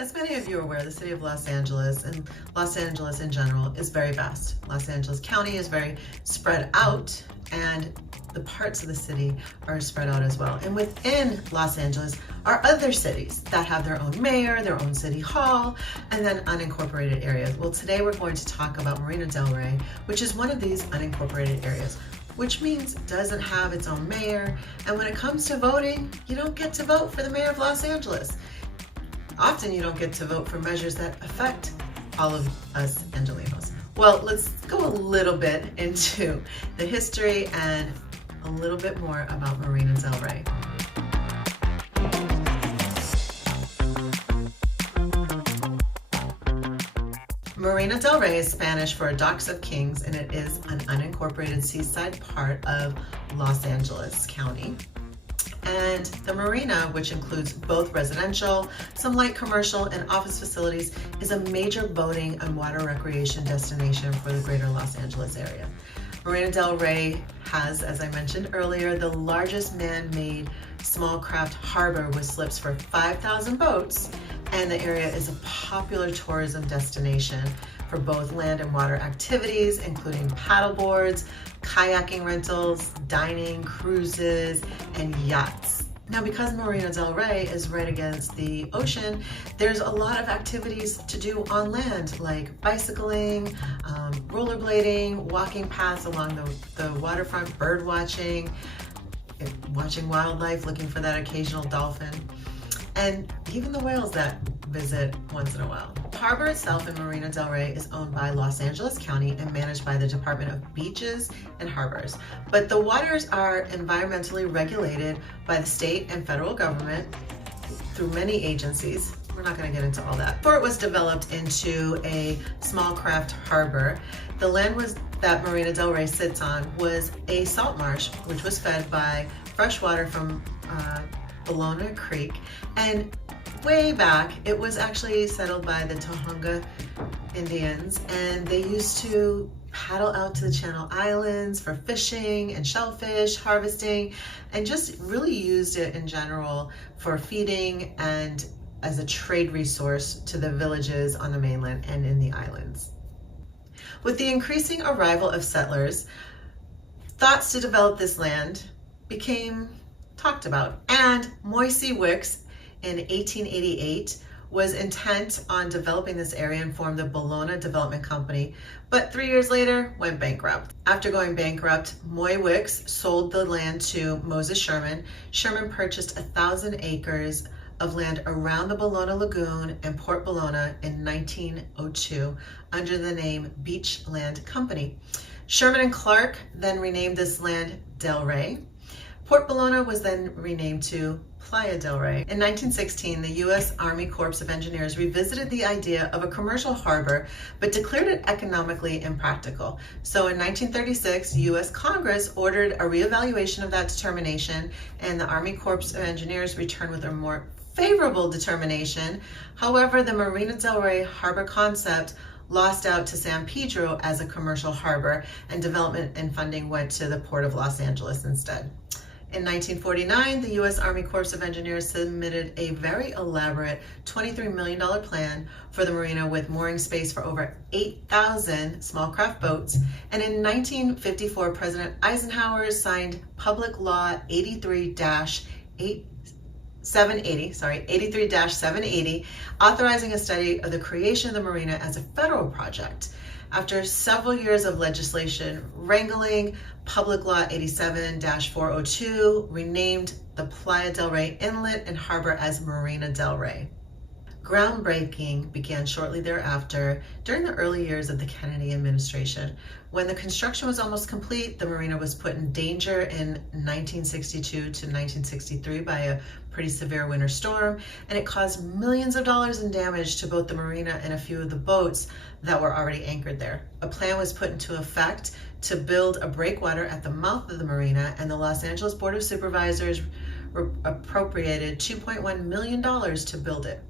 As many of you are aware, the city of Los Angeles and Los Angeles in general is very vast. Los Angeles County is very spread out, and the parts of the city are spread out as well. And within Los Angeles are other cities that have their own mayor, their own city hall, and then unincorporated areas. Well, today we're going to talk about Marina del Rey, which is one of these unincorporated areas, which means it doesn't have its own mayor. And when it comes to voting, you don't get to vote for the mayor of Los Angeles. Often you don't get to vote for measures that affect all of us Angelenos. Well, let's go a little bit into the history and a little bit more about Marina del Rey. Marina del Rey is Spanish for Docks of Kings, and it is an unincorporated seaside part of Los Angeles County. And the marina, which includes both residential, some light commercial, and office facilities, is a major boating and water recreation destination for the greater Los Angeles area. Marina del Rey has, as I mentioned earlier, the largest man-made small craft harbor with slips for 5,000 boats, and the area is a popular tourism destination for both land and water activities, including paddle boards, kayaking rentals, dining, cruises, and yachts. Now, because Marina del Rey is right against the ocean, there's a lot of activities to do on land, like bicycling, rollerblading, walking paths along the waterfront, bird watching, watching wildlife, looking for that occasional dolphin, and even the whales that visit once in a while. The harbor itself in Marina del Rey is owned by Los Angeles County and managed by the Department of Beaches and Harbors. But the waters are environmentally regulated by the state and federal government through many agencies. We're not going to get into all that. Before it was developed into a small craft harbor, the land that Marina del Rey sits on was a salt marsh, which was fed by fresh water from Bologna Creek, and way back it was actually settled by the Tongva Indians, and they used to paddle out to the Channel Islands for fishing and shellfish harvesting, and just really used it in general for feeding and as a trade resource to the villages on the mainland and in the islands. With the increasing arrival of settlers, thoughts to develop this land became talked about, and Moisey Wicks in 1888 was intent on developing this area and formed the Bologna Development Company, but 3 years later went bankrupt. After going bankrupt, Moy Wicks sold the land to Moses Sherman. Sherman purchased 1,000 acres of land around the Bologna Lagoon and Port Bologna in 1902 under the name Beach Land Company. Sherman and Clark then renamed this land Del Rey. Port Bologna was then renamed to Playa del Rey. In 1916, the U.S. Army Corps of Engineers revisited the idea of a commercial harbor, but declared it economically impractical. So in 1936, U.S. Congress ordered a reevaluation of that determination, and the Army Corps of Engineers returned with a more favorable determination. However, the Marina del Rey harbor concept lost out to San Pedro as a commercial harbor, and development and funding went to the Port of Los Angeles instead. In 1949, the U.S. Army Corps of Engineers submitted a very elaborate $23 million plan for the marina with mooring space for over 8,000 small craft boats. And in 1954, President Eisenhower signed Public Law 83-780, authorizing a study of the creation of the marina as a federal project. After several years of legislation wrangling, Public Law 87-402 renamed the Playa del Rey Inlet and Harbor as Marina del Rey. Groundbreaking began shortly thereafter during the early years of the Kennedy administration. When the construction was almost complete, the marina was put in danger in 1962 to 1963 by a pretty severe winter storm, and it caused millions of dollars in damage to both the marina and a few of the boats that were already anchored there. A plan was put into effect to build a breakwater at the mouth of the marina, and the Los Angeles Board of Supervisors appropriated $2.1 million to build it.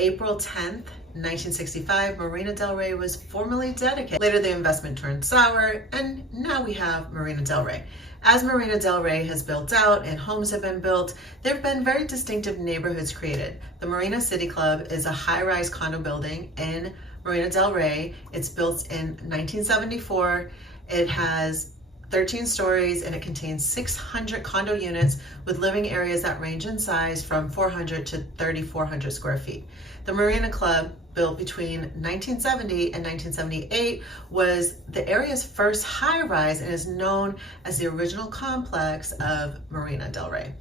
April 10th, 1965, Marina del Rey was formally dedicated. Later, the investment turned sour, and now we have Marina del Rey. As Marina del Rey has built out and homes have been built, there have been very distinctive neighborhoods created. The Marina City Club is a high-rise condo building in Marina del Rey. It's built in 1974. It has 13 stories and it contains 600 condo units with living areas that range in size from 400 to 3,400 square feet. The Marina Club, built between 1970 and 1978, was the area's first high-rise and is known as the original complex of Marina del Rey.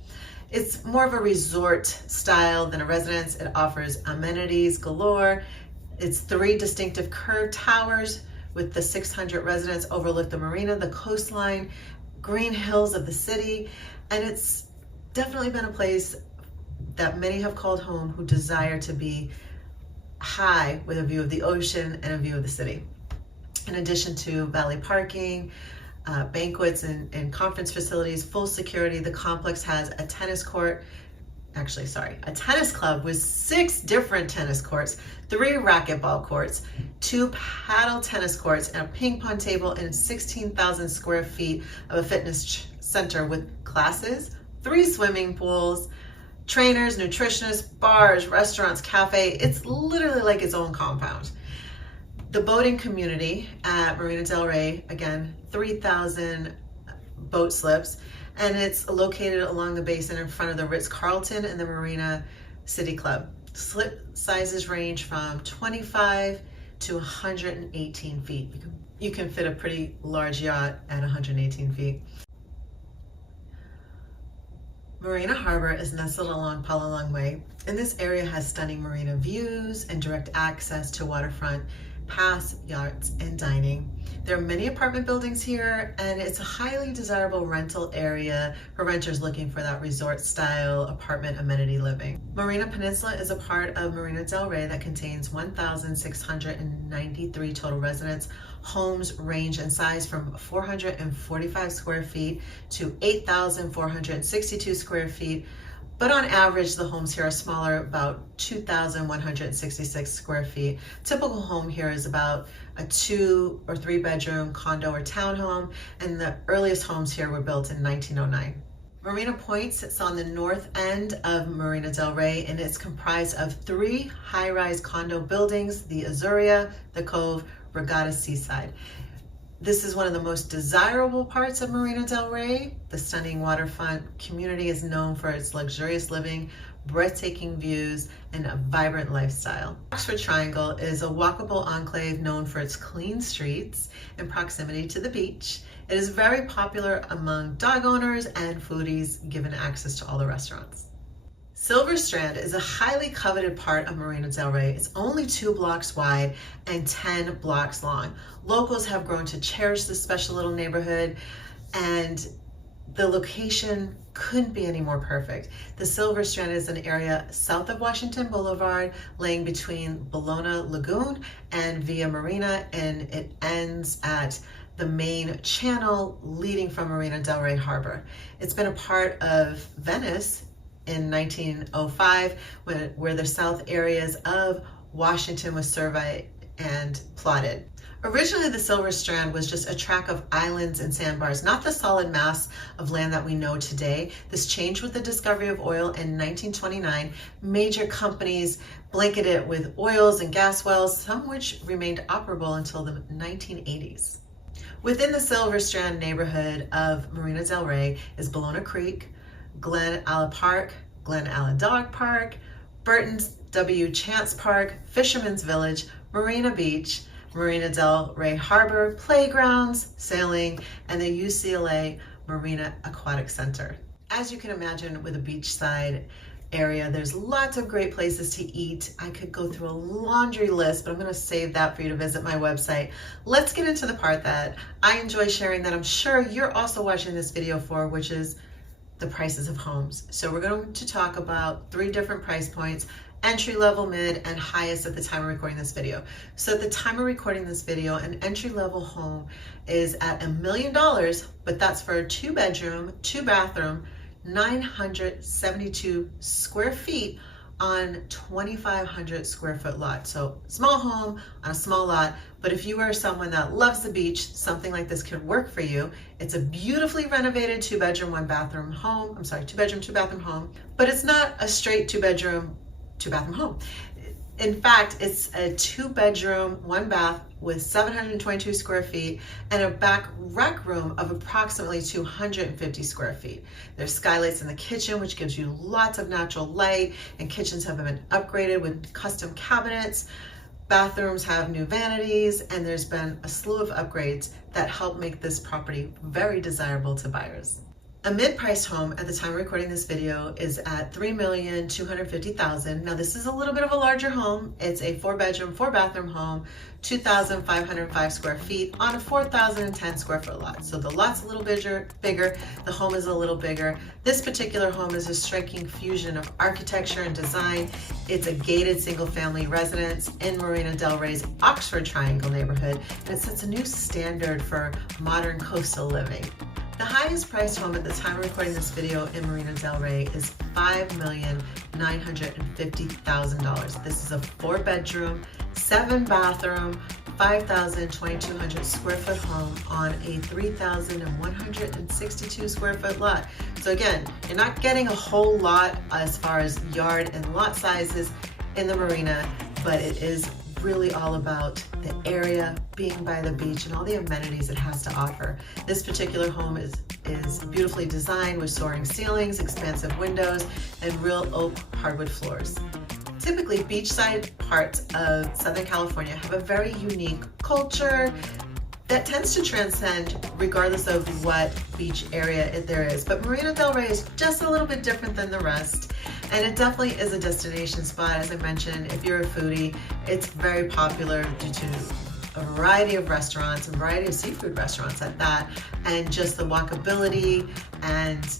It's more of a resort style than a residence. It offers amenities galore. It's 3 distinctive curved towers with the 600 residents overlook the marina, the coastline, green hills of the city, and it's definitely been a place that many have called home who desire to be high with a view of the ocean and a view of the city. In addition to valet parking, banquets and conference facilities, full security, the complex has a tennis club with 6 different tennis courts, 3 racquetball courts, 2 paddle tennis courts, and a ping pong table, and 16,000 square feet of a fitness center with classes, 3 swimming pools, trainers, nutritionists, bars, restaurants, cafe. It's literally like its own compound. The boating community at Marina del Rey, again, 3,000 boat slips, and it's located along the basin in front of the Ritz-Carlton and the Marina City Club. Slip sizes range from 25 to 118 feet. You can fit a pretty large yacht at 118 feet. Marina Harbor is nestled along Palolong Way, and this area has stunning marina views and direct access to waterfront, pass, yachts, and dining. There are many apartment buildings here, and it's a highly desirable rental area for renters looking for that resort-style apartment amenity living. Marina Peninsula is a part of Marina del Rey that contains 1,693 total residents. Homes range in size from 445 square feet to 8,462 square feet. But on average, the homes here are smaller, about 2,166 square feet. Typical home here is about a 2 or 3 bedroom condo or townhome, and the earliest homes here were built in 1909. Marina Point sits on the north end of Marina del Rey, and it's comprised of 3 high-rise condo buildings, the Azuria, the Cove, Regatta Seaside. This is one of the most desirable parts of Marina del Rey. The stunning waterfront community is known for its luxurious living, breathtaking views, and a vibrant lifestyle. Oxford Triangle is a walkable enclave known for its clean streets and proximity to the beach. It is very popular among dog owners and foodies, given access to all the restaurants. Silver Strand is a highly coveted part of Marina del Rey. It's only 2 blocks wide and 10 blocks long. Locals have grown to cherish this special little neighborhood, and the location couldn't be any more perfect. The Silver Strand is an area south of Washington Boulevard, laying between Bologna Lagoon and Via Marina, and it ends at the main channel leading from Marina del Rey Harbor. It's been a part of Venice in 1905, where the south areas of Washington was surveyed and plotted. Originally, the Silver Strand was just a tract of islands and sandbars, not the solid mass of land that we know today. This changed with the discovery of oil in 1929. Major companies blanketed it with oils and gas wells, some which remained operable until the 1980s. Within the Silver Strand neighborhood of Marina del Rey is Bologna Creek, Glen Alla Park, Glen Alla Dog Park, Burton's W. Chance Park, Fisherman's Village, Marina Beach, Marina del Rey Harbor, playgrounds, sailing, and the UCLA Marina Aquatic Center. As you can imagine, with a beachside area, there's lots of great places to eat. I could go through a laundry list, but I'm going to save that for you to visit my website. Let's get into the part that I enjoy sharing, that I'm sure you're also watching this video for, which is the prices of homes. So we're going to talk about 3 different price points: entry level, mid, and highest at the time of recording this video. So at the time of recording this video, an entry level home is at $1 million, but that's for a 2 bedroom, 2 bathroom, 972 square feet on 2,500 square foot lot. So small home on a small lot, but if you are someone that loves the beach, something like this could work for you. It's a beautifully renovated 2-bedroom, 1-bathroom home. I'm sorry, 2-bedroom, 2-bathroom home, but it's not a straight 2-bedroom, 2-bathroom home. In fact, it's a 2-bedroom, 1-bath with 722 square feet and a back rec room of approximately 250 square feet. There's skylights in the kitchen, which gives you lots of natural light, and kitchens have been upgraded with custom cabinets. Bathrooms have new vanities, and there's been a slew of upgrades that help make this property very desirable to buyers. A mid-priced home at the time of recording this video is at $3,250,000. Now this is a little bit of a larger home. It's a 4-bedroom, 4-bathroom home, 2,505 square feet on a 4,010 square foot lot. So the lot's a little bigger, the home is a little bigger. This particular home is a striking fusion of architecture and design. It's a gated single-family residence in Marina del Rey's Oxford Triangle neighborhood, and it sets a new standard for modern coastal living. The highest priced home at the time of recording this video in Marina del Rey is $5,950,000. This is a 4-bedroom, 7-bathroom, 5,200 square foot home on a 3,162 square foot lot. So again, you're not getting a whole lot as far as yard and lot sizes in the marina, but it is really all about the area, being by the beach, and all the amenities it has to offer. This particular home is beautifully designed with soaring ceilings, expansive windows, and real oak hardwood floors. Typically, beachside parts of Southern California have a very unique culture that tends to transcend regardless of what beach area there is. But Marina del Rey is just a little bit different than the rest. And it definitely is a destination spot. As I mentioned, if you're a foodie, it's very popular due to a variety of restaurants, a variety of seafood restaurants at that, and just the walkability, and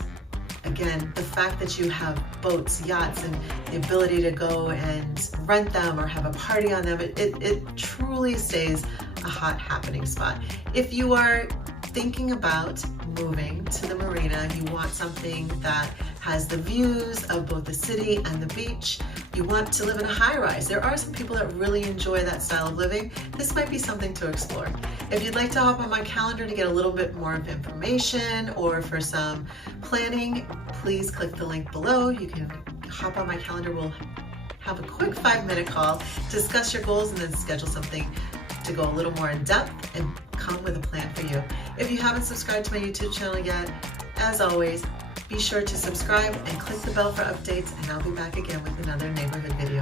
again, the fact that you have boats, yachts, and the ability to go and rent them or have a party on them, it truly stays a hot happening spot. If you are thinking about moving to the marina, you want something that has the views of both the city and the beach, you want to live in a high-rise. There are some people that really enjoy that style of living. This might be something to explore. If you'd like to hop on my calendar to get a little bit more of information or for some planning, please click the link below. You can hop on my calendar. We'll have a quick 5-minute call, discuss your goals, and then schedule something to go a little more in depth and come with a plan for you. If you haven't subscribed to my YouTube channel yet, as always, be sure to subscribe and click the bell for updates, and I'll be back again with another neighborhood video.